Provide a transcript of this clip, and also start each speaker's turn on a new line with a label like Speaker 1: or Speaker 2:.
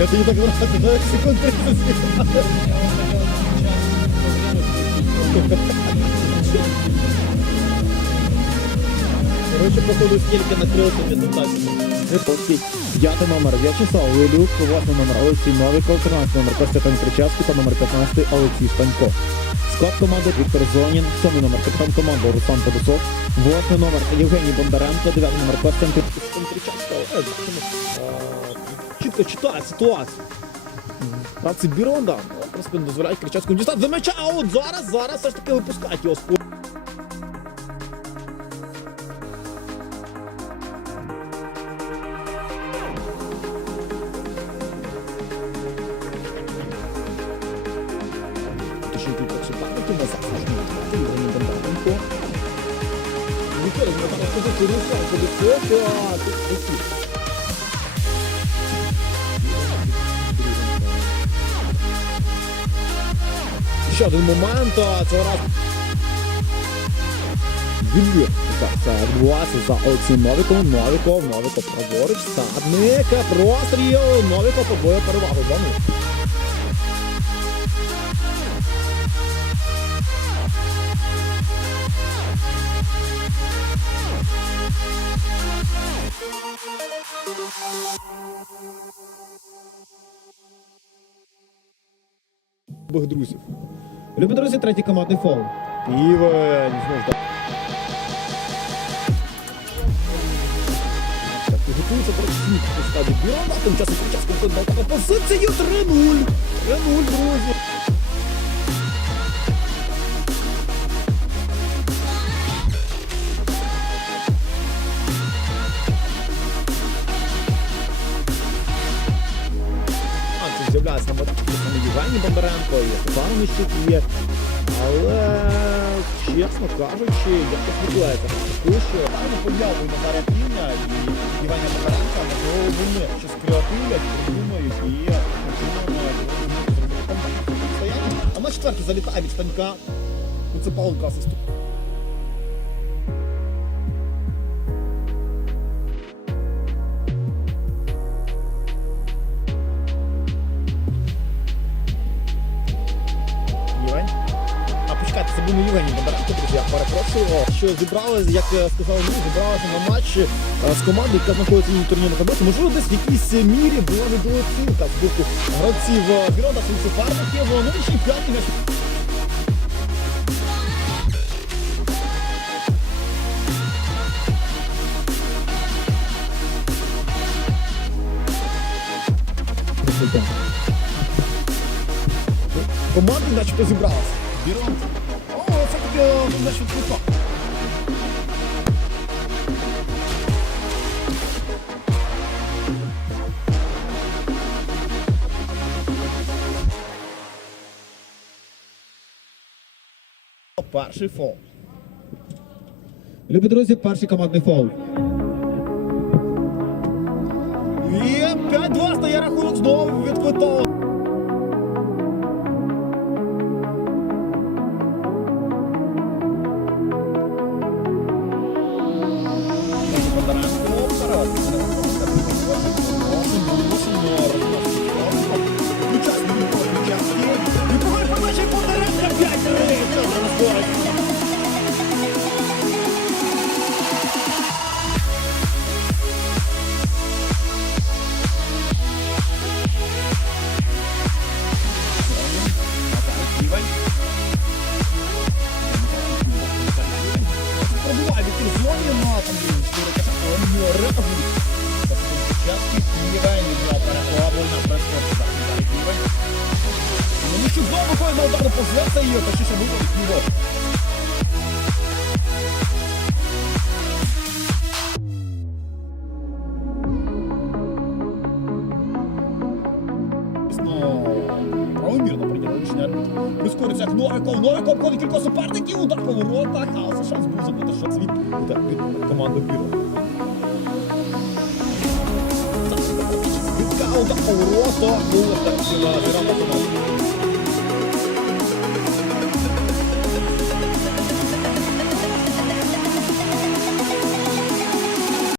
Speaker 1: Я тоді так вражаю, так секунд 30 Коротше, походу стільки накрилося презентацію.
Speaker 2: Рипольський, п'ятий номер. В'ячеслав Вилюк, восьмий номер. Олексій Новіков, 13 номер. Костянтин Кричевський та номер 15 Олексій Штанько. Склад команди Віктор Зонін, сьомий номер капітан команди Руслан Подосов, восьмий номер Євгеній Бондаренко, дев'ятий номер Костянтин Кричевський. читає ситуацію. Правці Біронда, в принципі, не дозволяють Кричевському дістати до м'яча, а от зараз, зараз все ж таки випускають його з поля. Точніше, тут суперники назад можна відкрити Євгеній Бондаренко. Вікторія, ми зараз позицію Руслан Подосов, а тут Ще один момент, а цього разу. Вільюр. Так, це відбувається за Олексієм Новіком. Новіков, Новіков праворуч, садник, простріл, Новіков побує перевагу. 2 Бог друзів. Любі друзі, третій командний фол. Івен, знову ж так. Готується Брексіт у складі Бірона, тим часом виходить на позицію 3-0. 3-0, друзі. З'являється на Євгеній Бондаренко і Степан Міщик є. Але, чесно кажучи, як це відбувається, тому що певно появу Назара Піна і Євгенія Бондаренка, можливо, вони щось креативлять, придумають і. А на четвертий залітає від станька. Це Павло Касис. Не Євгеній Бондаренко, друзі, я перепрошую. Що зібралися, як сказали ми, зібралися на матч е, з командою, яка знаходиться на турнірній таблиці. Можливо, десь в якійсь мірі була недооцінка з боку гравців е, своїх суперників. Ну і ще й п'ятий м'яч. Команди начебто зібралися. Бірон. О, це таке наче фіфа. Перший фол. Любі друзі, перший командний фол. І 5-2 стає рахунок знову від Але не було реагу. Часки Євгеній була Ну що знову виходить на ударну позицію, та ще ще виходить його. Правомірно прийняли рішення арбітр. Прискориться як Новиков, Новиков обходить кілька суперників, удар по воротах, а це шанс був забити шанс від, від, команди Біро. Відка удар по воротах, був так, Біро